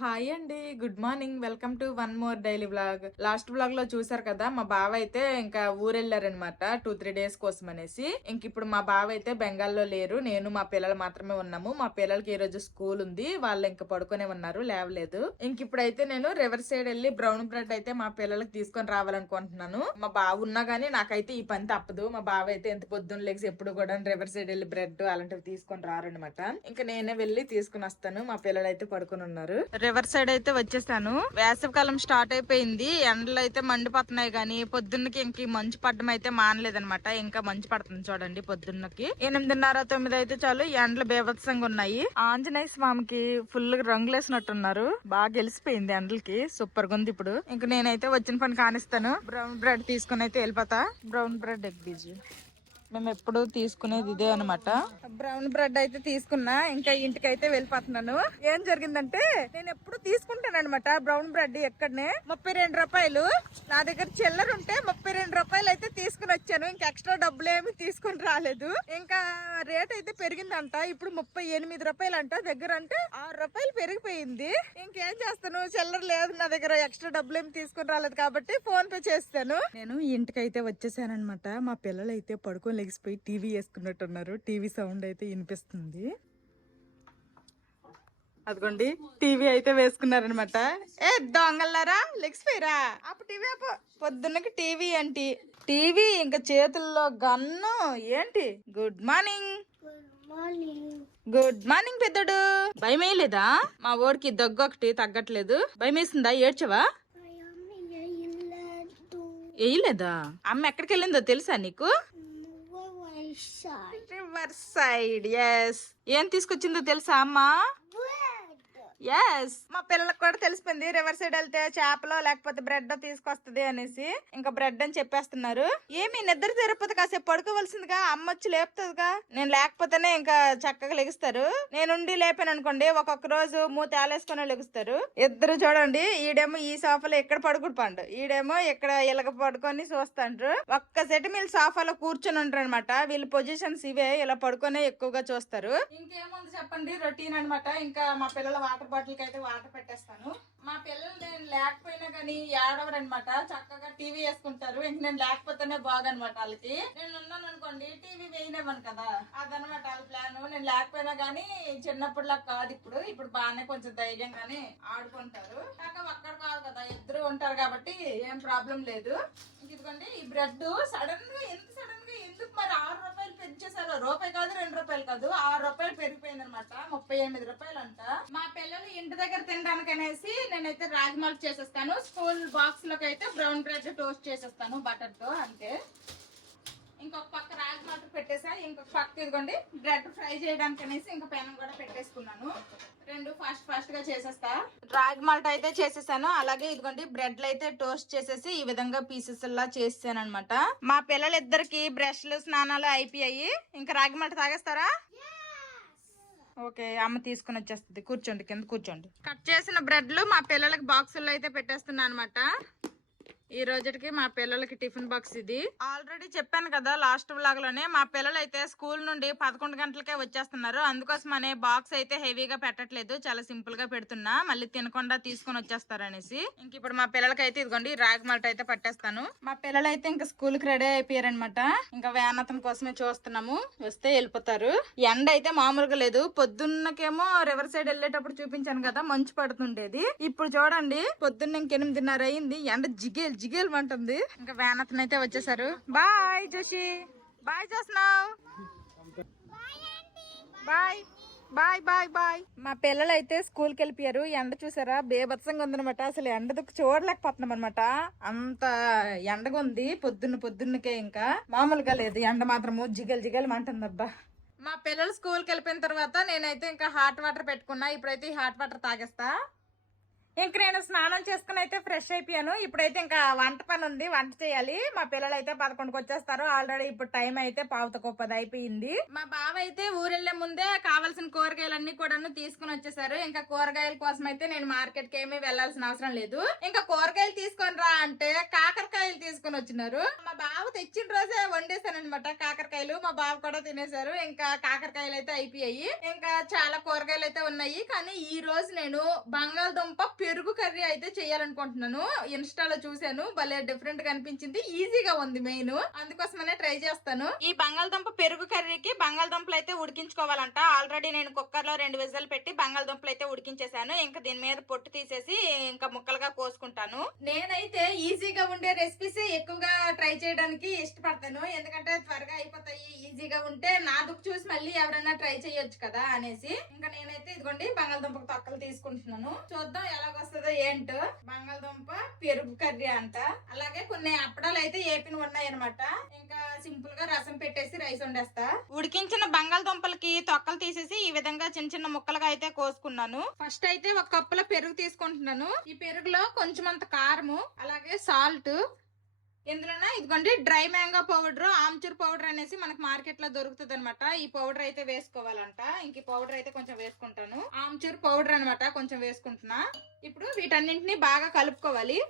Hi అండి, good morning. Welcome to one more daily vlog. Last vlog లో చూసారు కదా, మా బావ అయితే ఇంకా ఊరెళ్ళారనమాట 2-3 డేస్ కోసం అనేసి. ఇంక ఇప్పుడు మా బావ అయితే బెంగాల్లో లేరు, నేను మా పిల్లలు మాత్రమే ఉన్నాము. మా పిల్లలకి ఈ రోజు స్కూల్ ఉంది, వాళ్ళు ఇంకా పడుకునే ఉన్నారు, లేవలేదు. ఇంక ఇప్పుడైతే నేను రివర్ సైడ్ వెళ్ళి బ్రౌన్ బ్రెడ్ అయితే మా పిల్లలకి తీసుకొని రావాలనుకుంటున్నాను. మా బావ ఉన్నా గానీ నాకైతే ఈ పని తప్పదు. మా బావ అయితే ఎంత పొద్దున్న లేచి ఎప్పుడు కూడా రివర్ సైడ్ వెళ్ళి బ్రెడ్ అలాంటివి తీసుకొని రారనమాట. ఇంకా నేనే వెళ్ళి తీసుకుని వస్తాను. మా పిల్లలు అయితే పడుకుని ఉన్నారు. రివర్ సైడ్ అయితే వచ్చేసాను. వేసవికాలం స్టార్ట్ అయిపోయింది, ఎండలు అయితే మండిపోతున్నాయి గానీ పొద్దున్నకి ఇంక మంచు పడడం అయితే మానలేదనమాట. ఇంకా మంచు పడుతుంది చూడండి. పొద్దున్నకి 8:30-9 అయితే చాలు ఎండలు బీభత్సంగా ఉన్నాయి. ఆంజనేయ స్వామికి ఫుల్ రంగులేసినట్టున్నారు, బాగా గెలిసిపోయింది ఎండలకి. సూపర్ గా ఉంది. ఇప్పుడు ఇంక నేనైతే వచ్చిన పని కానిస్తాను. బ్రౌన్ బ్రెడ్ తీసుకుని అయితే వెళ్ళిపోతా. బ్రౌన్ బ్రెడ్ ఎగ్ బీజీ మేము ఎప్పుడు తీసుకునేది ఇదే అనమాట. బ్రౌన్ బ్రెడ్ అయితే తీసుకున్నా, ఇంకా ఇంటికైతే వెళ్ళిపోతున్నాను. ఏం జరిగిందంటే నేను ఎప్పుడు తీసుకుంటాను అనమాట బ్రౌన్ బ్రెడ్. ఎక్కడనే 32 రూపాయలు నా దగ్గర చిల్లర ఉంటే 32 రూపాయలు అయితే తీసుకుని వచ్చాను. ఇంకా ఎక్స్ట్రా డబ్బులు ఏమి తీసుకుని రాలేదు. ఇంకా రేట్ అయితే పెరిగిందంట, ఇప్పుడు 38 రూపాయలు అంట. దగ్గర అంటే 6 రూపాయలు పెరిగిపోయింది. ఇంకేం చేస్తాను, చిల్లర లేదు నా దగ్గర, ఎక్స్ట్రా డబ్బులు ఏమి తీసుకుని రాలేదు కాబట్టి ఫోన్ పే చేస్తాను. నేను ఇంటికైతే వచ్చేసాను అనమాట. మా పిల్లలు అయితే పడుకొని లెగిసిపోయి టీవీ వేసుకున్నట్టున్నారు. టీవీ సౌండ్ అయితే వినిపిస్తుంది. అదిగోండి టీవీ అయితే వేసుకున్నారనమాట. ఏ దొంగలారా, లెగిసిపోయిరా, అప్పుడు టీవీ ఆపు. పొద్దున్నకి టీవీ ఏంటి, టీవీ ఇంకా చేతుల్లో గన్ను ఏంటి. Good morning. గుడ్ మార్నింగ్ పెద్దడు. భయం వేయలేదా? మా ఓడికి దగ్గు ఒకటి తగ్గట్లేదు. భయం వేసిందా? ఏడ్చవా? వేయలేదా? అమ్మ ఎక్కడికి వెళ్ళిందో తెలుసా నీకు? River side. ఎస్. ఏం తీసుకొచ్చిందో తెలుసా అమ్మా? ఎస్, మా పిల్లలకు కూడా తెలిసిపోయింది రివర్ సైడ్ వెళ్తే చేపలో లేకపోతే బ్రెడ్ తీసుకొస్తుంది అనేసి. ఇంకా బ్రెడ్ అని చెప్పేస్తున్నారు. ఏమి నిద్ర తీరకపోతే కాసేపు పడుకోవలసిందిగా, అమ్మ వచ్చి లేపుతుందిగా. నేను లేకపోతేనే ఇంకా చక్కగా లెగుస్తారు. నేనుండి లేపాను అనుకోండి, ఒక్కొక్క రోజు మూత ఆలేసుకుని లెగుస్తారు. ఇద్దరు చూడండి, ఈడేమో ఈ సోఫాలో ఇక్కడ పడుకుడు పండు, ఈడేమో ఇక్కడ ఇలాగ పడుకొని చూస్తాండ్రు. ఒక్క సెట్ వీళ్ళు సోఫాలో కూర్చొని ఉంటారు అనమాట. వీళ్ళ పొజిషన్స్ ఇవే, ఇలా పడుకొనే ఎక్కువగా చూస్తారు. ఇంకేముంది చెప్పండి, రొటీన్ అనమాట. ఇంకా మా పిల్లల వాటర్ బాటిల్ కి అయితే వాటర్ పెట్టేస్తాను. మా పిల్లలు నేను లేకపోయినా కానీ ఏడవరు అనమాట, చక్కగా టీవీ వేసుకుంటారు. ఇంక నేను లేకపోతేనే బాగనమాట వాళ్ళకి. నేను ఉన్నాను అనుకోండి టీవీ వేయనివ్వను కదా, అదనమాట వాళ్ళ ప్లాన్. నేను లేకపోయినా గానీ చిన్నప్పుడులా కాదు, ఇప్పుడు బాగానే కొంచెం ధైర్యంగానే ఆడుకుంటారు. కాక అక్కడ కాదు కదా, ఇద్దరు ఉంటారు కాబట్టి ఏం ప్రాబ్లం లేదు. ఇదిగోండి ఈ బ్రెడ్ సడన్ గా ఎంత సడన్ గా ఎందుకు మరి 6 రూపాయలు పెంచేశారు. రూపాయి కాదు 2 రూపాయలు కాదు, 6 రూపాయలు పెరిగిపోయింది అనమాట. 38 రూపాయలు అంట. మా పిల్లలు ఇంటి దగ్గర తినడానికి అనేసి నేనైతే రాగి మాల్ట్ చేసేస్తాను. స్కూల్ బాక్స్ లోకి అయితే బ్రౌన్ బ్రెడ్ టోస్ట్ చేసేస్తాను బటర్ తో, అంతే. ఇంకొక పక్క రాగి మాల్ట్ పెట్టేసా, ఇంకొక పక్క ఇదిగోండి బ్రెడ్ ఫ్రై చేయడానికి అనేసి ఇంకా పెనం కూడా పెట్టేసుకున్నాను. రెండు ఫాస్ట్ గా చేసేస్తా. రాగి మాల్ట్ అయితే చేసేసాను, అలాగే ఇదిగోండి బ్రెడ్లు అయితే టోస్ట్ చేసేసి ఈ విధంగా పీసెస్ లా చేసాను అనమాట. మా పిల్లలిద్దరికి బ్రష్లు స్నానాలు అయిపోయాయి. ఇంకా రాగి మాల్ట్ తాగేస్తారా? ఓకే, అమ్మ తీసుకుని వచ్చేస్తుంది. కూర్చోండి, కింద కూర్చోండి. కట్ చేసిన బ్రెడ్లు మా పిల్లలకి బాక్సుల్లో అయితే పెట్టేస్తున్నా అనమాట. ఈ రోజుకి మా పిల్లలకి టిఫిన్ బాక్స్ ఇది. ఆల్రెడీ చెప్పాను కదా లాస్ట్ వ్లాగ్ లోనే, మా పిల్లలు అయితే స్కూల్ నుండి 11 గంటలకే వచ్చేస్తున్నారు. అందుకోసమనే బాక్స్ అయితే హెవీగా పెట్టట్లేదు, చాలా సింపుల్ గా పెడుతున్నా, మళ్ళీ తినకుండా తీసుకుని వచ్చేస్తారనేసి. ఇంక ఇప్పుడు మా పిల్లలకి అయితే ఇదిగోండి రాగి మాల్ట్ అయితే పట్టేస్తాను. మా పిల్లలు అయితే ఇంకా స్కూల్ కి రెడీ అయిపోయారనమాట. ఇంకా వేనతం కోసమే చూస్తున్నాము, వస్తే వెళ్ళిపోతారు. ఎండ అయితే మామూలుగా లేదు. పొద్దున్నకేమో రివర్ సైడ్ వెళ్ళేటప్పుడు చూపించాను కదా మంచు పడుతుండేది. ఇప్పుడు చూడండి పొద్దున్న ఇంక 8:30 అయింది, ఎండ జిగేల్ అంటుంది. ఇంకా వేనతను అయితే వచ్చేసారు. బాయ్ జోషి, బాయ్ చేస్తున్నావు, బాయ్ బాయ్ బాయ్ బాయ్. మా పిల్లలు అయితే స్కూల్ కి వెళ్ళిపోయారు. ఎండ చూసారా బేభత్సంగా ఉందనమాట. అసలు ఎండ చూడలేకపోతున్నాం అనమాట, అంత ఎండగా ఉంది. పొద్దున్నకే ఇంకా మామూలుగా లేదు, ఎండ మాత్రము జిగల్ అంటుంది. అబ్బా, మా పిల్లలు స్కూల్ కి వెళ్ళిపోయిన తర్వాత నేనైతే ఇంకా హాట్ వాటర్ పెట్టుకున్నా. ఇప్పుడైతే ఈ హాట్ వాటర్ తాగేస్తా. ఇంక నేను స్నానం చేసుకుని అయితే ఫ్రెష్ అయిపోయాను. ఇప్పుడైతే ఇంకా వంట పని ఉంది, వంట చేయాలి. మా పిల్లలు అయితే 11కి వచ్చేస్తారు. ఆల్రెడీ ఇప్పుడు టైం అయితే 9:10 అయిపోయింది. మా బావ అయితే ఊరెళ్లే ముందే కావాల్సిన కూరగాయలన్నీ కూడా తీసుకుని వచ్చేసారు. ఇంకా కూరగాయల కోసం అయితే నేను మార్కెట్ కి ఏమీ వెళ్లాల్సిన అవసరం లేదు. ఇంకా కూరగాయలు తీసుకొని రా అంటే కాకరకాయలు తీసుకుని వచ్చినారు. మా బావ తెచ్చిన రోజే వండేసాను అనమాట కాకరకాయలు. మా బావ కూడా తినేశారు. ఇంకా కాకరకాయలు అయితే అయిపోయాయి. ఇంకా చాలా కూరగాయలు అయితే ఉన్నాయి. కానీ ఈ రోజు నేను బంగాళదుంప పెరుగు కర్రీ అయితే చేయాలనుకుంటున్నాను. ఇన్స్టాలో చూసాను, భలే డిఫరెంట్ గా అనిపించింది, ఈజీగా ఉంది. మెయిన్ అందుకోసమనే ట్రై చేస్తాను. ఈ బంగాళదుంప పెరుగు కర్రీకి బంగాళదుంపలు అయితే ఉడికించుకోవాలంట. ఆల్రెడీ నేను కుక్కర్ లో 2 విజిల్ పెట్టి బంగాళదుంపలు అయితే ఉడికించేసాను. ఇంకా దీని మీద పొట్టు తీసేసి ఇంకా ముక్కలుగా కోసుకుంటాను. నేనైతే ఈజీగా ఉండే రెసిపీస్ ఎక్కువగా ట్రై చేయడానికి ఇష్టపడతాను. ఎందుకంటే త్వరగా అయిపోతాయి, ఈజీగా ఉంటే నా దుక్కు చూసి మళ్ళీ ఎవరైనా ట్రై చేయొచ్చు కదా అనేసి. ఇంకా నేనైతే ఇదిగోండి బంగాళదుంప తొక్కలు తీసుకుంటున్నాను. చూద్దాం ఎలాగొస్తుందో ఏంటో. బంగాళదుంప పెరుగు కర్రీ అంట. అలాగే కొన్ని అప్పడాలు అయితే ఏపిన ఉన్నాయి అనమాట. ఇంకా సింపుల్ గా రసం పెట్టేసి రైస్ వండేస్తా. ఉడికించిన బంగాళదుంపలకి తొక్కలు తీసేసి ఈ విధంగా చిన్న చిన్న ముక్కలుగా అయితే కోసుకున్నాను. ఫస్ట్ అయితే ఒక కప్పుల పెరుగు తీసుకుంటున్నాను. ఈ పెరుగులో కొంచెం అంత కారము, అలాగే సాల్ట్, ఇందులోనే ఇదిగోండి dry mango powder, amchur powder అనేసి మనకు మార్కెట్ లో దొరుకుతుంది అనమాట. ఈ పౌడర్ అయితే వేసుకోవాలంట. ఇంక ఈ పౌడర్ అయితే కొంచెం వేసుకుంటాను. ఆమ్చూర్ పౌడర్ అనమాట కొంచెం వేసుకుంటున్నా. ఇప్పుడు వీటన్నింటినీ బాగా కలుపుకోవాలి.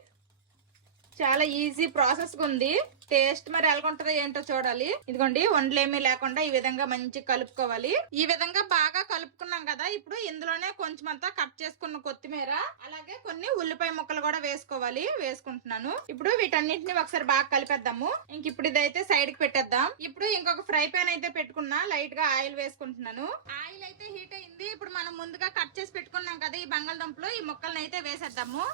చాలా ఈజీ ప్రాసెస్ ఉంది. టేస్ట్ మరి ఎలాగుంటుందో ఏంటో చూడాలి. ఇదిగోండి వండలేమీ లేకుండా ఈ విధంగా మంచి కలుపుకోవాలి. ఈ విధంగా బాగా కలుపుకున్నాం కదా. ఇప్పుడు ఇందులోనే కొంచెం అంతా కట్ చేసుకున్న కొత్తిమీర, అలాగే కొన్ని ఉల్లిపాయ ముక్కలు కూడా వేసుకోవాలి. వేసుకుంటున్నాను. ఇప్పుడు వీటన్నిటిని ఒకసారి బాగా కలిపేద్దాము. ఇంక ఇప్పుడు ఇదైతే సైడ్ కి పెట్టేద్దాం. ఇప్పుడు ఇంకొక ఫ్రై పాన్ అయితే పెట్టుకున్నా. లైట్ గా ఆయిల్ వేసుకుంటున్నాను. ఆయిల్ అయితే హీట్ అయింది. ఇప్పుడు మనం ముందుగా కట్ చేసి పెట్టుకున్నాం కదా ఈ బంగాళదుంపలు, ఈ ముక్కలను అయితే వేసేద్దాము.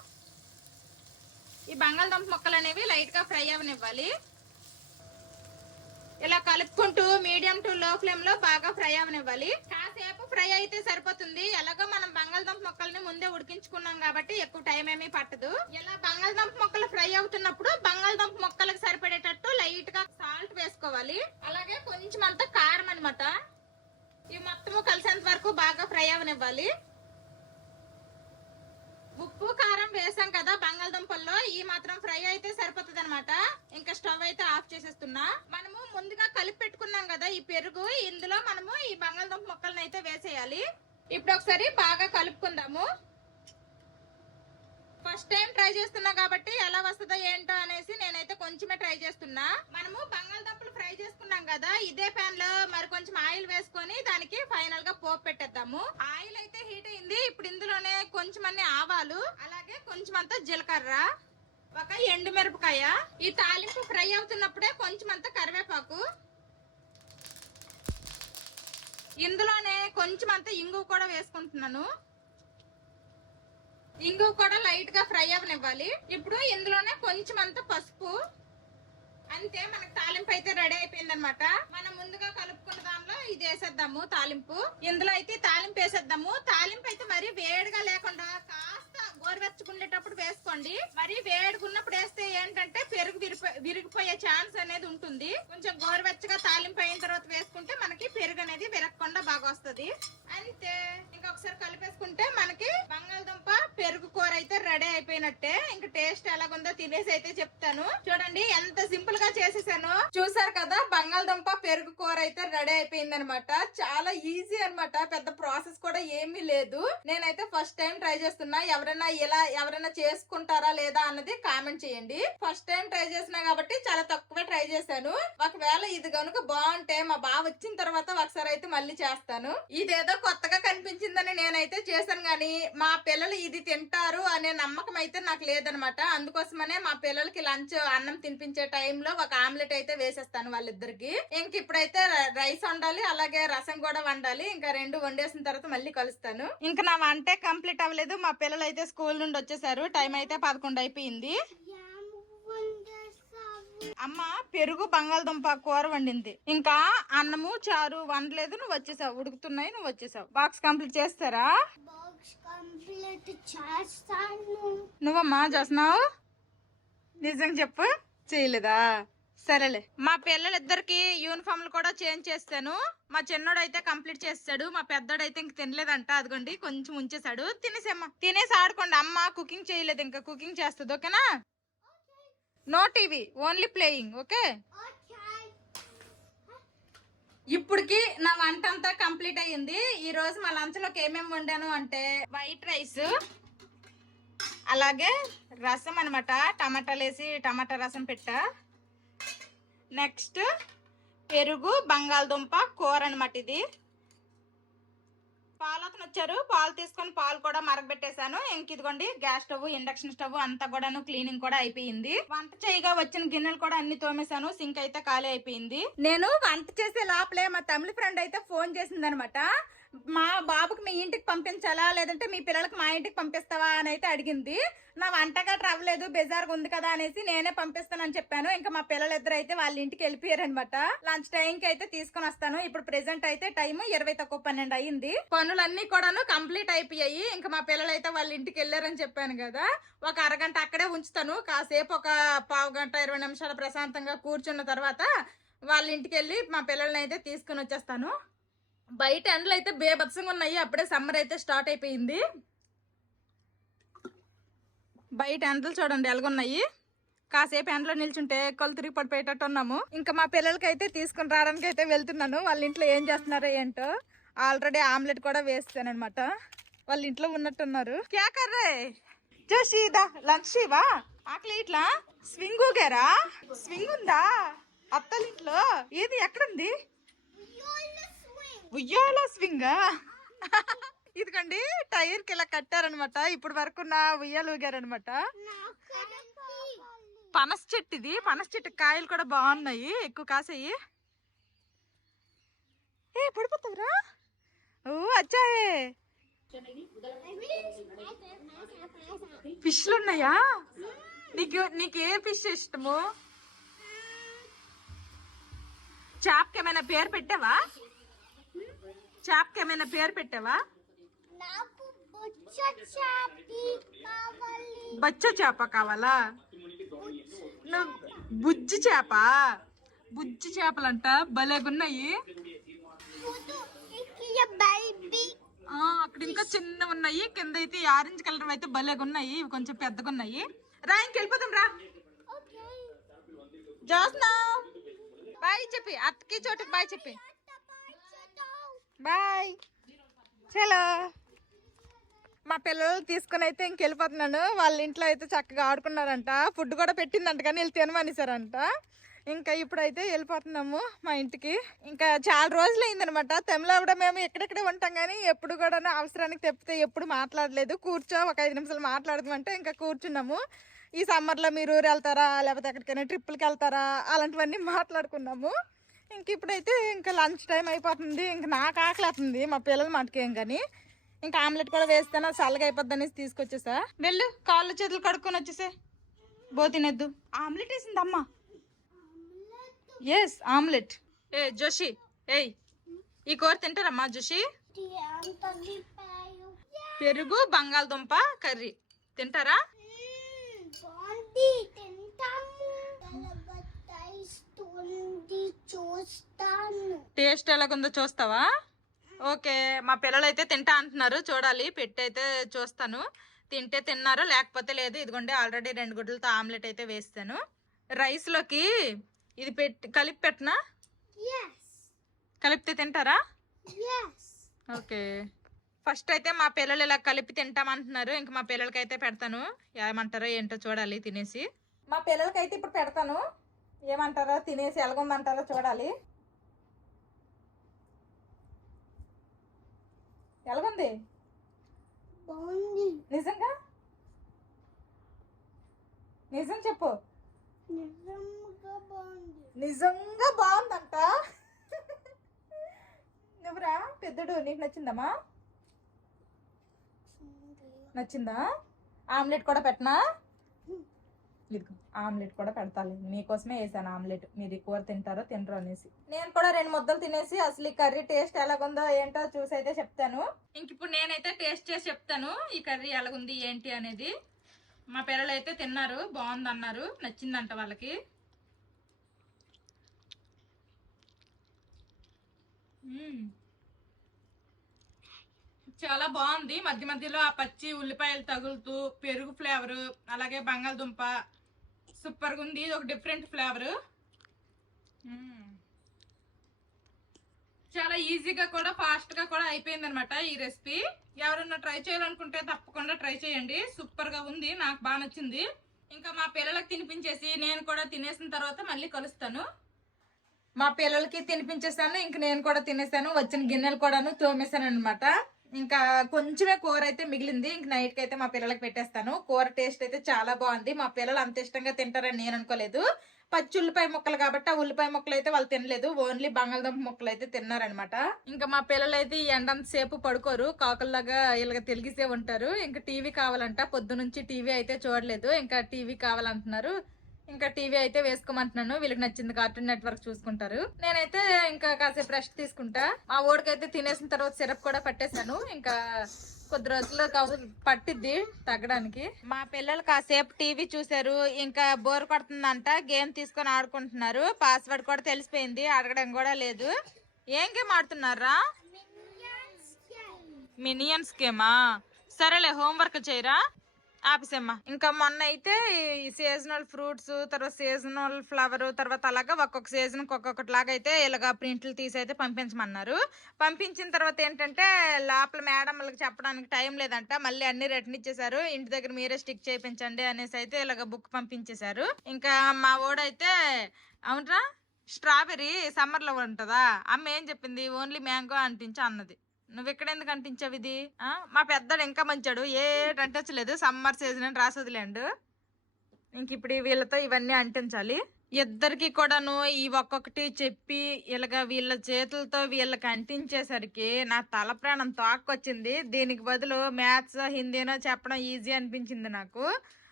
ఈ బంగాళదుంప ముక్కలు అనేవి లైట్ గా ఫ్రై అవనివ్వాలి. ఇలా కలుపుకుంటూ మీడియం టు లో ఫ్లేమ్ లో బాగా ఫ్రై అవనివ్వాలి. కాసేపు ఫ్రై అయితే సరిపోతుంది. ఎలాగో మనం బంగాళదుంప ముక్కల్ని ముందే ఉడికించుకున్నాం కాబట్టి ఎక్కువ టైం ఏమీ పట్టదు. ఇలా బంగాళదుంప ముక్కలు ఫ్రై అవుతున్నప్పుడు బంగాళదుంప ముక్కలకు సరిపడేటట్టు లైట్ గా సాల్ట్ వేసుకోవాలి. అలాగే కొంచెం అంత కారం అనమాట. ఇవి మొత్తము కలిసేంత వరకు బాగా ఫ్రై అవనివ్వాలి. ఉప్పు కారం వేసాం కదా బంగాళదుంపల్లో, ఈ మాత్రం ఫ్రై అయితే సరిపోతుంది అనమాట. ఇంకా స్టవ్ అయితే ఆఫ్ చేసేస్తున్నా. మనము ముందుగా కలిపి పెట్టుకున్నాం కదా ఈ పెరుగు, ఇందులో మనము ఈ బంగాళదుంప ముక్కలను అయితే వేసేయాలి. ఇప్పుడు ఒకసారి బాగా కలుపుకుందాము. ఫస్ట్ టైం ట్రై చేస్తున్నా కాబట్టి ఎలా వస్తుందో ఏంటో అనేసి నేనైతే కొంచెమే ట్రై చేస్తున్నా. మనము బంగాళదుంపలు ఫ్రై చేసుకున్నాం కదా, ఇదే పాన్ లో మరి కొంచెం ఆయిల్ వేసుకొని దానికి ఫైనల్ గా పోపు పెట్టేద్దాము. ఆయిల్ అయితే హీట్ అయింది. ఇప్పుడు ఇందులోనే కొంచెం అన్ని ఆవాలు, అలాగే కొంచెం అంతా జీలకర్ర, ఒక ఎండుమిరపకాయ, ఈ తాలింపు ఫ్రై అవుతున్నప్పుడే కొంచెం అంతా కరివేపాకు, ఇందులోనే కొంచెం అంతా ఇంగువ కూడా వేసుకుంటున్నాను. ఇంగువ కూడా లైట్ గా ఫ్రై అవనివ్వాలి. ఇప్పుడు ఇందులోనే కొంచెం అంత పసుపు, అంతే మనకు తాలింపు అయితే రెడీ అయిపోయింది అనమాట. మనం ముందుగా కలుపుకున్న దానిలో ఇది వేసేద్దాము తాలింపు. ఇందులో అయితే తాలింపు వేసేద్దాము. తాలింపు అయితే మరి వేడిగా లేకుండా కాస్త గోరువెచ్చుకునేటప్పుడు వేసుకోండి. మరి వేడిగున్నప్పుడు వేస్తే ఏంటంటే పెరుగు విరిగిపోయే ఛాన్స్ అనేది ఉంటుంది. కొంచెం గోరువెచ్చగా తాలింపు అయిన తర్వాత వేసుకుంటే మనకి పెరుగు అనేది విరగకుండా బాగా వస్తుంది. అంతే, ఇంకొకసారి కలిపేసుకుంటే మనకి బంగాళదుంప పెరుగు కూర అయితే రెడీ అయిపోయినట్టే. ఇంకా టేస్ట్ ఎలాగుందో తినేసి అయితే చెప్తాను. చూడండి ఎంత సింపుల్ గా చేసేసాను. చూసారు కదా బంగాళదుంప పెరుగు కూర అయితే రెడీ అయిపోయింది అనమాట. చాలా ఈజీ అనమాట, పెద్ద ప్రాసెస్ కూడా ఏమీ లేదు. నేనైతే ఫస్ట్ టైం ట్రై చేస్తున్నా. ఎవరైనా చేసుకుంటారా లేదా అన్నది కామెంట్ చేయండి. ఫస్ట్ టైం ట్రై చేసినా కాబట్టి చాలా తక్కువే ట్రై చేశాను. ఒకవేళ ఇది కనుక బాగుంటే మా బావ వచ్చిన తర్వాత ఒకసారి అయితే మళ్ళీ చేస్తాను. ఇదేదో కొత్తగా కనిపించిందని నేనైతే చేశాను గానీ మా పిల్లలు ఇది తింటారు అనే నమ్మకం అయితే నాకు లేదనమాట. అందుకోసమనే మా పిల్లలకి లంచ్ అన్నం తినిపించే టైంలో ఒక ఆమ్లెట్ అయితే వేసేస్తాను వాళ్ళిద్దరికి. ఇంక ఇప్పుడైతే రైస్ వండాలి, అలాగే రసం కూడా వండాలి. ఇంకా రెండు వండేసిన తర్వాత మళ్ళీ కలుస్తాను. ఇంకా నా వంటే కంప్లీట్ అవ్వలేదు. మా పిల్లలు అయితే స్కూల్ నుండి వచ్చేసారు. టైం అయితే 11 అయిపోయింది. అమ్మ పెరుగు బంగాళదుంప కూర వండింది. ఇంకా అన్నము చారు వండలేదు. నువ్వు వచ్చేసావు, ఉడుకుతున్నాయి, నువ్వు వచ్చేసావు. బాక్స్ కంప్లీట్ చేస్తారా? నువ్వమ్మా చేస్తున్నావు? నిజంగా చెప్పు, చేయలేదా? సరేలే. మా పిల్లలిద్దరికి యూనిఫామ్లు కూడా చేంజ్ చేస్తాను. మా చిన్నోడు అయితే కంప్లీట్ చేస్తాడు, మా పెద్దోడు అయితే ఇంక తినలేదంట. అదిగోండి కొంచెం ఉంచేసాడు. తినేసేమ్మా, తినేసి ఆడుకోండి. అమ్మ కుకింగ్ చేయలేదు, ఇంకా కుకింగ్ చేస్తుంది. ఓకేనా? No TV, only playing. Okay. ఇప్పటికి నా వంట అంతా కంప్లీట్ అయ్యింది. ఈ రోజు మా లంచ్ లోకి ఏమేమి వండాను అంటే వైట్ రైస్, అలాగే రసం అనమాట. టమాటాలు వేసి టమాటా రసం పెట్టా. నెక్స్ట్ పెరుగు, బంగాళదుంప కూర అనమాట. ఇది పాలు అతను వచ్చారు, పాలు తీసుకొని పాలు కూడా మరగబెట్టేశాను. ఇంక ఇదిగోండి గ్యాస్ స్టవ్, ఇండక్షన్ స్టవ్ అంతా కూడాను క్లీనింగ్ కూడా అయిపోయింది. వంట చేయగా వచ్చిన గిన్నెలు కూడా అన్ని తోమేశాను. సింక్ అయితే ఖాళీ అయిపోయింది. నేను వంట చేసే లోపలే మా తమిళ ఫ్రెండ్ అయితే ఫోన్ చేసింది అనమాట. మా బాబుకి మీ ఇంటికి పంపించాలా, లేదంటే మీ పిల్లలకి మా ఇంటికి పంపిస్తావా అని అయితే అడిగింది. నా వంటగా అవ్వలేదు, బెజార్గా ఉంది కదా అనేసి నేనే పంపిస్తానని చెప్పాను. ఇంకా మా పిల్లలిద్దరు అయితే వాళ్ళ ఇంటికి వెళ్ళిపోయారు అనమాట. లంచ్ టైంకి అయితే తీసుకుని వస్తాను. ఇప్పుడు ప్రెసెంట్ అయితే టైం 20:12 అయ్యింది. పనులన్నీ కూడాను కంప్లీట్ అయిపోయాయి. ఇంకా మా పిల్లలు అయితే వాళ్ళ ఇంటికి వెళ్ళారని చెప్పాను కదా, ఒక అరగంట అక్కడే ఉంచుతాను. కాసేపు ఒక పావు గంట 20 నిమిషాలు ప్రశాంతంగా కూర్చున్న తర్వాత వాళ్ళ ఇంటికి వెళ్ళి మా పిల్లల్ని అయితే తీసుకుని వచ్చేస్తాను. బయట ఎండలు అయితే బేభత్సంగా ఉన్నాయి. అప్పుడే సమ్మర్ అయితే స్టార్ట్ అయిపోయింది. బయట ఎండలు చూడండి ఎలాగున్నాయి. కాసేపు ఎండలో నిల్చుంటే కళ్ళు తిరిగి పడిపోయేటట్టు ఉన్నాము. ఇంకా మా పిల్లలకి అయితే తీసుకుని రావడానికి అయితే వెళ్తున్నాను. వాళ్ళ ఇంట్లో ఏం చేస్తున్నారో ఏంటో. ఆల్రెడీ ఆమ్లెట్ కూడా వేస్తాను అనమాట. వాళ్ళ ఇంట్లో ఉన్నట్టున్నారు. క్యా కర్రే జోషిదా లంచ్ వా ఆకలి ఇట్లా స్వింగ్ ఊగారా? స్వింగ్ ఉందా అత్తల ఇంట్లో? ఏది ఎక్కడుంది? ఉయ్యాల స్వింగ్. ఇదిగండి టైర్ కి ఇలా కట్టారనమాట. ఇప్పుడు వరకు నా ఉయ్యాలు ఊగారనమాట. పనస చెట్టు ఇది. పనస చెట్టు కాయలు కూడా బాగున్నాయి, ఎక్కువ కాసాయి. ఏ పడిపోతావురా? ఓ అచ్చాయే. ఫిష్లు ఉన్నాయా? నీకు ఏ ఫిష్ ఇష్టము? చాప్కి ఏమైనా పేరు పెట్టావా? చాప్కి ఏమైనా పేరు పెట్టావా? బచ్చ చేప కావాలా? బుజ్జి చేప. బుజ్జి చేపలంట భలేగున్నాయి. అక్కడ ఇంకా చిన్న ఉన్నాయి, కింద అయితే ఆరెంజ్ కలర్ అయితే భలేగున్నాయి. ఇవి కొంచెం పెద్దగా ఉన్నాయి. రా ఇంకెళ్ళిపోతాం రా. జోస్నా బాయ్ చెప్పి, అత్తకి చోటుకి బాయ్ చెప్పి. బాయ్. చలో మా పిల్లలు తీసుకుని అయితే ఇంకెళ్ళిపోతున్నాను. వాళ్ళ ఇంట్లో అయితే చక్కగా ఆడుకున్నారంట. ఫుడ్ కూడా పెట్టిందంట కానీ వీళ్ళు తినమనిసారంట. ఇంకా ఇప్పుడైతే వెళ్ళిపోతున్నాము మా ఇంటికి. ఇంకా చాలా రోజులు అయిందనమాట. తమిళ కూడా మేము ఎక్కడెక్కడే ఉంటాం కానీ ఎప్పుడు కూడా అవసరానికి తెప్పితే ఎప్పుడు మాట్లాడలేదు. కూర్చో ఒక 5 నిమిషాలు మాట్లాడదామంటే ఇంకా కూర్చున్నాము. ఈ సమ్మర్లో మీరు ఊరు వెళ్తారా, లేకపోతే ఎక్కడికైనా ట్రిప్పులకి వెళ్తారా, అలాంటివన్నీ మాట్లాడుకున్నాము. ఇంక ఇప్పుడైతే ఇంకా లంచ్ టైం అయిపోతుంది. ఇంకా నాకు ఆకలి అవుతుంది, మా పిల్లలు మటుకేం కానీ. ఇంకా ఆమ్లెట్ కూడా వేస్తాను, చల్లగా అయిపోద్ది అనేసి తీసుకొచ్చేసా. వెళ్ళు కాళ్ళు చేతులు కడుక్కొని వచ్చేసే. బో తినద్దు. ఆమ్లెట్ వేసింది అమ్మ. Yes omelette. ఏ జోషి, ఏయ్ ఈ కూర తింటారమ్మా జోషి? పెరుగు బంగాళదుంప కర్రీ తింటారా? టేస్ట్ ఎలాగుందో చూస్తావా? ఓకే. మా పిల్లలు అయితే తింటా అంటున్నారు, చూడాలి. పెట్టి అయితే చూస్తాను. తింటే తిన్నారు, లేకపోతే లేదు. ఇదిగోండి ఆల్రెడీ 2 గుడ్లతో ఆమ్లెట్ అయితే వేస్తాను. రైస్ లోకి ఇది పెట్టి కలిపి పెట్టనా? కలిపితే తింటారా? ఓకే. ఫస్ట్ అయితే మా పిల్లలు ఇలా కలిపి తింటామంటున్నారు. ఇంక మా పిల్లలకి అయితే పెడతాను. ఏమంటారో ఏంటో చూడాలి తినేసి. మా పిల్లలకి అయితే ఇప్పుడు పెడతాను. ఏమంటారో తినేసి ఎలాగుందంటారో చూడాలి. ఎలాగుంది? నిజంగా నిజం చెప్పు. నిజంగా బాగుందంట. నువ్వురా పెద్దడు, నీకు నచ్చిందమ్మా? నచ్చిందా? ఆమ్లెట్ కూడా పెట్టనా? ఇదిగో ఆమ్లెట్ కూడా పెడతాలి. మీకోసమే వేసాను ఆమ్లెట్. మీరు కూర తింటారో తినరో అనేసి. నేను కూడా 2 ముద్దలు తినేసి అసలు ఈ కర్రీ టేస్ట్ ఎలాగుందో ఏంటో చూసి అయితే చెప్తాను. ఇంక ఇప్పుడు నేనైతే టేస్ట్ చేసి చెప్తాను ఈ కర్రీ ఎలాగుంది ఏంటి అనేది. మా పిల్లలు అయితే తిన్నారు, బాగుంది అన్నారు, నచ్చిందంట వాళ్ళకి. చాలా బాగుంది. మధ్య మధ్యలో ఆ పచ్చి ఉల్లిపాయలు తగులుతూ పెరుగు ఫ్లేవర్, అలాగే బంగాళదుంప సూపర్గా ఉంది. ఇది ఒక డిఫరెంట్ ఫ్లేవర్. చాలా ఈజీగా కూడా ఫాస్ట్ గా కూడా అయిపోయింది అనమాట ఈ రెసిపీ. ఎవరన్నా ట్రై చేయాలనుకుంటే తప్పకుండా ట్రై చేయండి. సూపర్ గా ఉంది, నాకు బాగా నచ్చింది. ఇంకా మా పిల్లలకి తినిపించేసి నేను కూడా తినేసిన తర్వాత మళ్ళీ కలుస్తాను. మా పిల్లలకి తినిపించేసాను, ఇంక నేను కూడా తినేసాను. వచ్చిన గిన్నెలు కూడాను తోమేసాను అనమాట. ఇంకా కొంచెమే కూర అయితే మిగిలింది. ఇంక నైట్ కి అయితే మా పిల్లలకి పెట్టేస్తాను. కూర టేస్ట్ అయితే చాలా బాగుంది. మా పిల్లలు అంత ఇష్టంగా తింటారని నేను అనుకోలేదు. పచ్చి ఉల్లిపాయ ముక్కలు కాబట్టి ఆ ఉల్లిపాయ ముక్కలు అయితే వాళ్ళు తినలేదు. ఓన్లీ బంగాళదుంప ముక్కలు అయితే తిన్నారనమాట. ఇంకా మా పిల్లలు అయితే ఈ ఎండంత సేపు పడుకోరు, కాకుల్లాగా ఇలాగ తెలిగిసే ఉంటారు. ఇంకా టీవీ కావాలంట. పొద్దు నుంచి టీవీ అయితే చూడలేదు, ఇంకా టీవీ కావాలంటున్నారు. ఇంకా టీవీ అయితే వేసుకోమంటున్నాను. వీళ్ళకి నచ్చింది కార్టూన్ నెట్వర్క్ చూసుకుంటారు. నేనైతే ఇంకా కాసేపు రెస్ట్ తీసుకుంటా. మా ఓడికైతే తినేసిన తర్వాత సిరప్ కూడా పట్టేశాను. ఇంకా కొద్ది రోజుల్లో పట్టిద్ది తగ్గడానికి. మా పిల్లలు కాసేపు టీవీ చూసారు. ఇంకా బోర్ కొడుతుందంట, గేమ్ తీసుకొని ఆడుకుంటున్నారు. పాస్వర్డ్ కూడా తెలిసిపోయింది, అడగడం కూడా లేదు. ఏం గేమ్ ఆడుతున్నారా? మినియన్స్ గేమా? సరేలే, హోంవర్క్ చేయరా? ఆపిసమ్మా. ఇంకా మొన్న అయితే ఈ సీజనల్ ఫ్రూట్స్, తర్వాత సీజనల్ ఫ్లవర్, తర్వాత అలాగా ఒక్కొక్క సీజన్ ఒక్కొక్కటి లాగా అయితే ఇలాగా ప్రింట్లు తీసి అయితే పంపించమన్నారు. పంపించిన తర్వాత ఏంటంటే లోపల మేడంలకు చెప్పడానికి టైం లేదంట. మళ్ళీ అన్ని రిటర్న్ ఇచ్చేసారు. ఇంటి దగ్గర మీరే స్టిక్ చేయించండి అనేసి అయితే ఇలాగ బుక్ పంపించేశారు. ఇంకా మా ఓడైతే అవునరా స్ట్రాబెర్రీ సమ్మర్ లో ఉంటుందా, అమ్మ ఏం చెప్పింది, ఓన్లీ మ్యాంగో అంటించా అన్నది. నువ్వు ఇక్కడ ఎందుకు అంటించావు ఇది? మా పెద్దడు ఇంకా మంచాడు, అంటించలేదు. సమ్మర్ సీజన్ అని రాసొదిలేండు. ఇంక ఇప్పుడు వీళ్ళతో ఇవన్నీ అంటించాలి. ఇద్దరికి కూడాను ఈ ఒక్కొక్కటి చెప్పి ఇలాగ వీళ్ళ చేతులతో వీళ్ళకి అంటించేసరికి నా తల ప్రాణం తోక్కొచ్చింది. దీనికి బదులు మ్యాథ్స్ హిందీనో చెప్పడం ఈజీ అనిపించింది నాకు.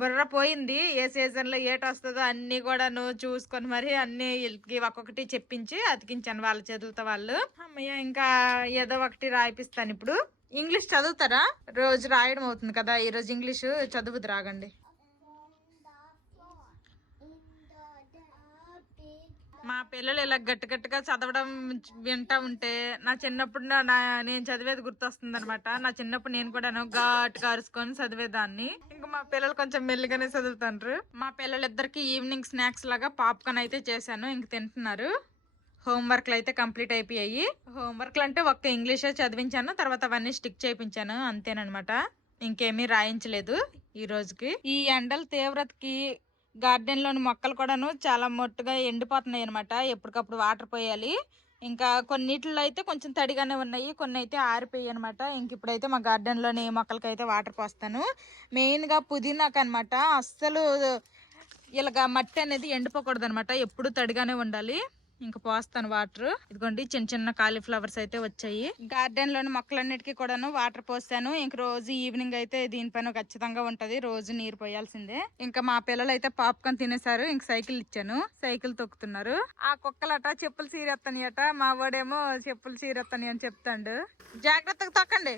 బుర్ర పోయింది. ఏ సీజన్ లో ఏటి వస్తుందో అన్ని కూడా చూసుకొని మరి అన్ని ఒక్కొక్కటి చెప్పించి అతికించాను వాళ్ళ చేతులతో. వాళ్ళు అమ్మయ్య ఇంకా ఏదో ఒకటి రాయిపిస్తాను. ఇప్పుడు ఇంగ్లీష్ చదువుతారా? రోజు రాయడం అవుతుంది కదా, ఈ రోజు ఇంగ్లీష్ చదువుదు రాగండి. మా పిల్లలు ఇలా గట్టిగా చదవడం వింటా ఉంటే నా చిన్నప్పుడు నేను చదివేది గుర్తొస్తుంది అనమాట. నా చిన్నప్పుడు నేను కూడా ఘాటుగా అరుచుకొని చదివేదాన్ని. ఇంకా మా పిల్లలు కొంచెం మెల్లిగానే చదువుతాండ్రు. మా పిల్లలిద్దరికి ఈవినింగ్ స్నాక్స్ లాగా పాప్కార్న్ అయితే చేశాను, ఇంక తింటున్నారు. హోంవర్క్లు అయితే కంప్లీట్ అయిపోయాయి. హోంవర్క్లు అంటే ఒక్క ఇంగ్లీషే చదివించాను, తర్వాత అవన్నీ స్టిక్ చేయించాను, అంతేనమాట. ఇంకేమీ రాయించలేదు ఈ రోజుకి. ఈ ఎండల తీవ్రతకి గార్డెన్ లోని మొక్కలు కూడాను చాలా మొట్టుగా ఎండిపోతున్నాయి అనమాట. ఎప్పటికప్పుడు వాటర్ పోయాలి. ఇంకా కొన్నిటిలో అయితే కొంచెం తడిగానే ఉన్నాయి, కొన్ని అయితే ఆరిపోయాయి అనమాట. ఇంక ఇప్పుడైతే మా గార్డెన్ లోని మొక్కలకి అయితే వాటర్ పోస్తాను. మెయిన్ గా పుదీనాకు అనమాట. అస్సలు ఇలాగ మట్టి అనేది ఎండిపోకూడదు అనమాట, ఎప్పుడు తడిగానే ఉండాలి. ఇంకా పోస్తాను వాటర్. ఇదిగోండి చిన్న చిన్న కాలీఫ్లవర్స్ అయితే వచ్చాయి. గార్డెన్ లోని మొక్కలన్నిటికీ కూడాను వాటర్ పోస్తాను. ఇంక రోజు ఈవినింగ్ అయితే దీనిపైన ఖచ్చితంగా ఉంటది, రోజు నీరు పోయాల్సిందే. ఇంకా మా పిల్లలు అయితే పాప్కార్న్ తినేసారు. ఇంక సైకిల్ ఇచ్చాను, సైకిల్ తొక్కుతున్నారు. ఆ కుక్కలట చెప్పులు సీరెత్తని అట, మా వాడేమో చెప్పులు సీరెత్తని అని చెప్తాడు. జాగ్రత్తగా తొక్కండి,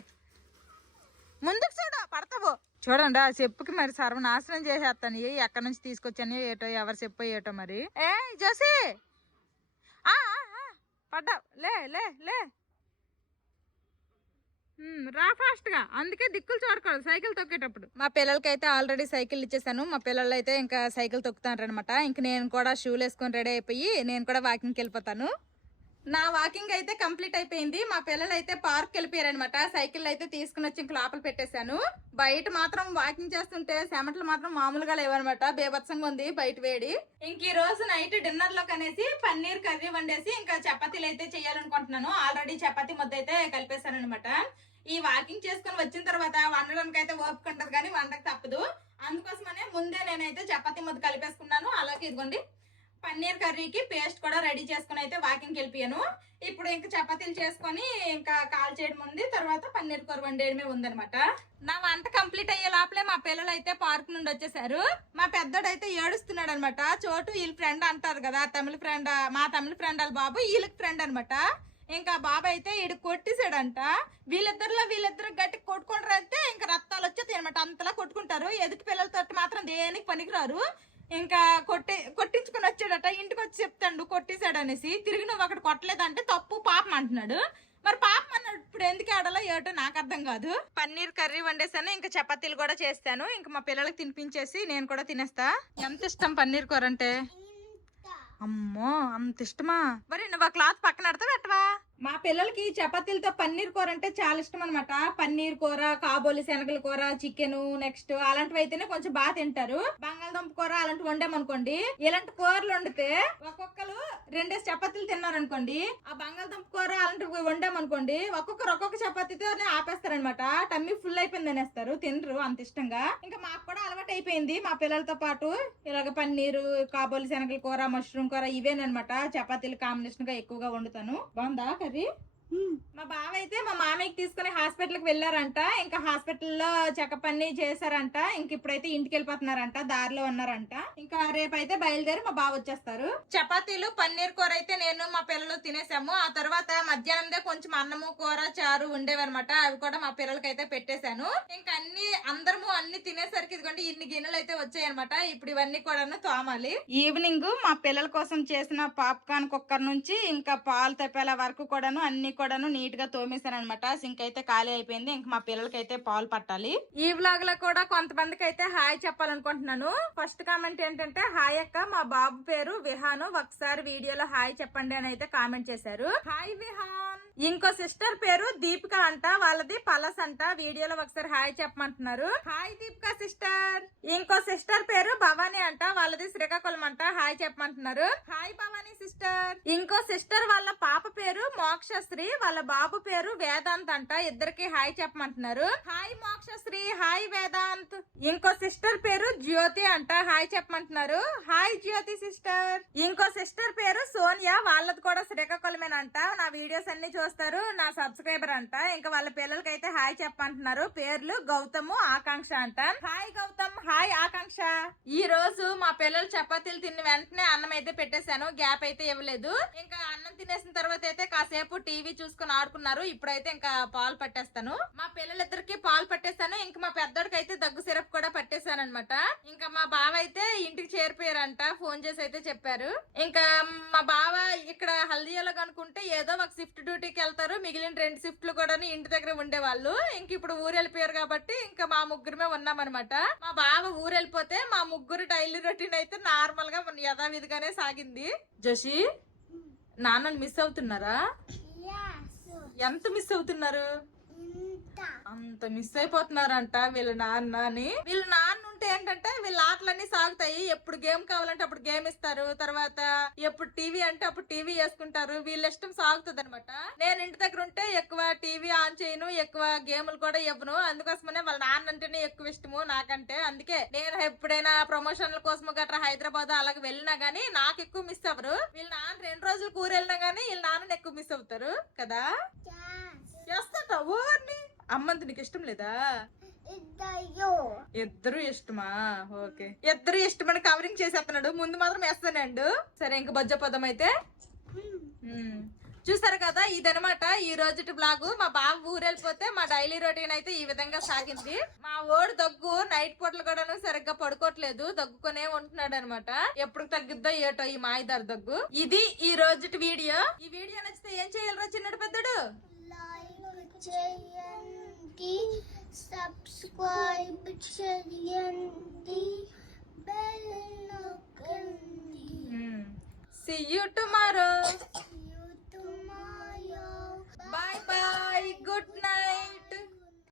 ముందుకు చూడ పడతావు. చూడండి ఆ చెప్పుకి మరి సర్వనాశనం చేసేస్తాను. ఎక్కడి నుంచి తీసుకొచ్చాను ఏటో, ఎవరు చెప్పో ఏటో మరి. ఏ జోసి పడ్డా, లే లే లే రా ఫాస్ట్ గా. అందుకే దిక్కులు చూడకూడదు సైకిల్ తొక్కేటప్పుడు. మా పిల్లలకి అయితే ఆల్రెడీ సైకిల్ ఇచ్చేసాను. మా పిల్లలు అయితే ఇంకా సైకిల్ తొక్కుతారనమాట. ఇంక నేను కూడా షూలు వేసుకొని రెడీ అయిపోయి నేను కూడా వాకింగ్కి వెళ్ళిపోతాను. నా వాకింగ్ అయితే కంప్లీట్ అయిపోయింది. మా పిల్లలు అయితే పార్క్ వెళ్ళిపోయారు అనమాట. సైకిల్ అయితే తీసుకుని వచ్చి ఇంక లోపల పెట్టేశాను. బయట మాత్రం వాకింగ్ చేస్తుంటే చెమటలు మాత్రం మామూలుగా లేవనమాట, బేభత్సంగా ఉంది బయట వేడి. ఇంక ఈ రోజు నైట్ డిన్నర్ లో కనేసి పన్నీర్ కర్రీ వండేసి ఇంకా చపాతీలు అయితే చేయాలనుకుంటున్నాను. ఆల్రెడీ చపాతీ ముద్ద అయితే కలిపేశాను అనమాట. ఈ వాకింగ్ చేసుకుని వచ్చిన తర్వాత వండడానికి అయితే ఓపిక ఉంటది కానీ వండక తప్పదు. అందుకోసమనే ముందే నేనైతే చపాతీ ముద్ద కలిపేసుకున్నాను. అలాగే ఇదిగోండి పన్నీర్ కర్రీకి పేస్ట్ కూడా రెడీ చేసుకుని అయితే వాకింగ్కి వెళ్ళిపోయాను. ఇప్పుడు ఇంకా చపాతీలు చేసుకొని ఇంకా కాల్ చేయడం ఉంది, తర్వాత పన్నీర్ కూర వండేయడమే ఉందనమాట. నా వంట కంప్లీట్ అయ్యే లోపలే మా పిల్లలు అయితే పార్క్ నుండి వచ్చేసారు. మా పెద్దోడు అయితే ఏడుస్తున్నాడు అనమాట. చోటు వీళ్ళ ఫ్రెండ్ అంటారు కదా, తమిళ ఫ్రెండ్, మా తమిళ ఫ్రెండ్ వాళ్ళ బాబు వీళ్ళకి ఫ్రెండ్ అనమాట. ఇంకా బాబా అయితే ఈడు కొట్టేసాడంట. వీళ్ళిద్దరు గట్టి కొట్టుకుంటారు అయితే ఇంకా రక్తాలు వచ్చేది అనమాట. అంతలా కొట్టుకుంటారు. ఎదుటి పిల్లలతో మాత్రం దేనికి పనికిరారు. ఇంకా కొట్టించుకుని వచ్చాడట. ఇంటికి వచ్చి చెప్తాడు కొట్టేశాడు అనేసి. తిరిగి నువ్వు అక్కడ కొట్టలేదంటే తప్పు పాపం అంటున్నాడు. మరి పాపం అన్నాడు. ఇప్పుడు ఎందుకు ఆడాలో ఏటో నాకు అర్థం కాదు. పన్నీర్ కర్రీ వండేసాను. ఇంకా చపాతీలు కూడా చేస్తాను. ఇంకా మా పిల్లలకి తినిపించేసి నేను కూడా తినేస్తా. ఎంత ఇష్టం పన్నీర్ కూర అంటే. అమ్మో అంత ఇష్టమా? మరి నువ్వు ఆ క్లాత్ పక్కన పెడతా పెట్టవా? మా పిల్లలకి చపాతీలతో పన్నీర్ కూర అంటే చాలా ఇష్టం అనమాట. పన్నీర్ కూర, కాబోలి శనగల కూర, చికెన్ నెక్స్ట్ అలాంటివి అయితేనే కొంచెం బాగా తింటారు. బంగాళదుంప కూర అలాంటివి వండామనుకోండి, ఇలాంటి కూరలు వండితే ఒక్కొక్కరు 2 చపాతీలు తిన్నారనుకోండి, ఆ బంగాళదుంప కూర అలాంటివి వండామనుకోండి ఒక్కొక్కరు ఒక్కొక్క చపాతీతోనే ఆపేస్తారనమాట. టమ్మీ ఫుల్ అయిపోయింది అనేస్తారు, తినరు అంత ఇష్టంగా. ఇంకా మాకు కూడా అలవాటు అయిపోయింది మా పిల్లలతో పాటు ఇలాగ పన్నీరు, కాబోలి శనగల కూర, మష్రూమ్ కూర ఇవేనమాట చపాతీలు కాంబినేషన్ గా ఎక్కువగా వండుతాను. బాగుందా కర్రీ? మా బావ అయితే మా మామయ్యకి తీసుకుని హాస్పిటల్ కి వెళ్ళారంట. ఇంకా హాస్పిటల్లో చెకప్ అన్ని చేశారంట. ఇంక ఇప్పుడైతే ఇంటికి వెళ్ళిపోతున్నారంట, దారిలో ఉన్నారంట. ఇంకా రేపైతే బయలుదేరి మా బావ వచ్చేస్తారు. చపాతీలు పన్నీర్ కూర అయితే నేను మా పిల్లలు తినేసాము. ఆ తర్వాత మధ్యాహ్నందే కొంచెం అన్నము, కూర, చారు ఉండేవన్నమాట. అవి కూడా మా పిల్లలకి అయితే పెట్టేశాను. ఇంకా అందరము అన్ని తినేసరికి ఇదిగోండి ఇన్ని గిన్నెలు అయితే వచ్చాయన్నమాట. ఇప్పుడు ఇవన్నీ కూడా తోమాలి. ఈవినింగ్ మా పిల్లల కోసం చేసిన పాప్కార్న్ కుక్కర్ నుంచి ఇంకా పాలు తెప్పేల వరకు కూడాను అన్ని కూడాను నీట్ గా తోమేశాను అనమాట. సింక్ అయితే ఖాళీ అయిపోయింది. ఇంక మా పిల్లలకి అయితే పాలు పట్టాలి. ఈ వ్లాగ్ లో కూడా కొంతమందికి అయితే హాయ్ చెప్పాలనుకుంటున్నాను. ఫస్ట్ కామెంట్ ఏంటంటే, హాయ్ అక్క, మా బాబు పేరు విహాను, ఒకసారి వీడియోలో హాయ్ చెప్పండి అని అయితే కామెంట్ చేశారు. హాయ్ విహాన్. ఇంకో సిస్టర్ పేరు దీపిక అంట, వాళ్ళది పలస్ అంట. వీడియోలో ఒకసారి హాయ్ చెప్పమంటున్నారు. Hi Deepika sister. ఇంకో సిస్టర్ పేరు భవానీ అంట, వాళ్ళది శ్రీకాకుళం అంట. హాయ్ చెప్పమంటున్నారు. Hi Bhavani sister. ఇంకో సిస్టర్ వాళ్ళ పాప పేరు మోక్షశ్రీ, వాళ్ళ బాబు పేరు వేదాంత్ అంట. ఇద్దరికి హాయ్ చెప్పమంటున్నారు. Hi Mokshasri, hi Vedant. ఇంకో సిస్టర్ పేరు జ్యోతి అంట, హాయ్ చెప్పమంటున్నారు. Hi Jyothi sister. ఇంకో సిస్టర్ పేరు సోనియా, వాళ్ళది కూడా శ్రీకాకుళమేనంట. నా వీడియోస్ అన్ని చూస్తారు, నా సబ్స్క్రైబర్ అంట. ఇంకా వాళ్ళ పిల్లలకి అయితే హాయ్ చెప్పమంటున్నారు. పేర్లు గౌతమ్, ఆకాంక్ష అంట. హాయ్ గౌతమ్, హాయ్ ఆకాంక్ష. ఈ రోజు మా పిల్లలు చపాతీలు తిన్న వెంటనే అన్నం అయితే పెట్టేశాను, గ్యాప్ అయితే ఇవ్వలేదు. ఇంకా అన్నం తినేసిన తర్వాత అయితే కాసేపు టీవీ చూసుకుని ఆడుకున్నారు. ఇప్పుడైతే ఇంకా పాలు పట్టేస్తాను. మా పిల్లలిద్దరికి పాలు పట్టేస్తాను. ఇంకా మా పెద్దోడికి అయితే దగ్గు సిరప్ కూడా పట్టేశాను అనమాట. ఇంకా మా బావ అయితే ఇంటికి చేరిపోయారంట, ఫోన్ చేసి అయితే చెప్పారు. ఇంకా మా బావ ఇక్కడ హల్దియాలో కనుకుంటే ఏదో ఒక షిఫ్ట్ డ్యూటీకి వెళ్తారు, మిగిలిన 2 షిఫ్ట్లు కూడా ఇంటి దగ్గర ఉండేవాళ్ళు. ఇంక ఇప్పుడు ఊరు వెళ్ళిపోయారు కాబట్టి ఇంకా మా ముగ్గురమే ఉన్నామన్నమాట. మా బావ ఊరు వెళ్ళిపోతే మా ముగ్గురు డైలీ రొటీన్ అయితే నార్మల్ గా యథావిధిగానే సాగింది. జోషి, నాన్నని మిస్ అవుతున్నారా? ఎంత మిస్ అవుతున్నారు? అంత మిస్ అయిపోతున్నారంట వీళ్ళ నాన్నని. వీళ్ళ నాన్న ఉంటే ఏంటంటే వీళ్ళ ఆటలన్నీ సాగుతాయి. ఎప్పుడు గేమ్ కావాలంటే అప్పుడు గేమ్ ఇస్తారు, తర్వాత ఎప్పుడు టీవీ అంటే అప్పుడు టీవీ వేసుకుంటారు. వీళ్ళ ఇష్టం సాగుతుంది అనమాట. నేను ఇంటి దగ్గర ఉంటే ఎక్కువ టీవీ ఆన్ చేయను, ఎక్కువ గేములు కూడా ఇవ్వను. అందుకోసమనే వాళ్ళ నాన్న అంటేనే ఎక్కువ ఇష్టము నాకంటే. అందుకే నేను ఎప్పుడైనా ప్రమోషన్ల కోసం గట్రా హైదరాబాద్ అలాగే వెళ్ళినా గానీ నాకు ఎక్కువ మిస్ అవ్వరు. వీళ్ళ నాన్న 2 రోజులు కూర వెళ్ళినా గానీ వీళ్ళ నాన్నని ఎక్కువ మిస్ అవుతారు కదా. చేస్తా ఊరిని. అమ్మంత నీకు ఇష్టం లేదా? ఇద్దరు ఇష్టమా? ఓకే, ఇద్దరు ఇష్టమని కవరింగ్ చేసేస్తున్నాడు. ముందు మాత్రం వేస్తానండు. సరే ఇంక బొజ్జ పదం అయితే చూసారు కదా, ఇదనమాట ఈ రోజుటి బ్లాగ్. మా బాబు ఊరు వెళ్ళిపోతే మా డైలీ రొటీన్ అయితే ఈ విధంగా సాగింది. మా ఓడు దగ్గు నైట్ పూటలు కూడా సరిగ్గా పడుకోవట్లేదు, దగ్గుకొనే ఉంటున్నాడు అనమాట. ఎప్పుడు తగ్గిద్దో ఏటో ఈ మాయిదారు దగ్గు. ఇది ఈ రోజుటి వీడియో. ఈ వీడియో నచ్చితే ఏం చేయాలరా చిన్నడు పెద్దడు? చేయండి, సబ్స్క్రైబ్ చేయండి, బెల్ నొక్కండి. See you tomorrow. Bye bye. Good night.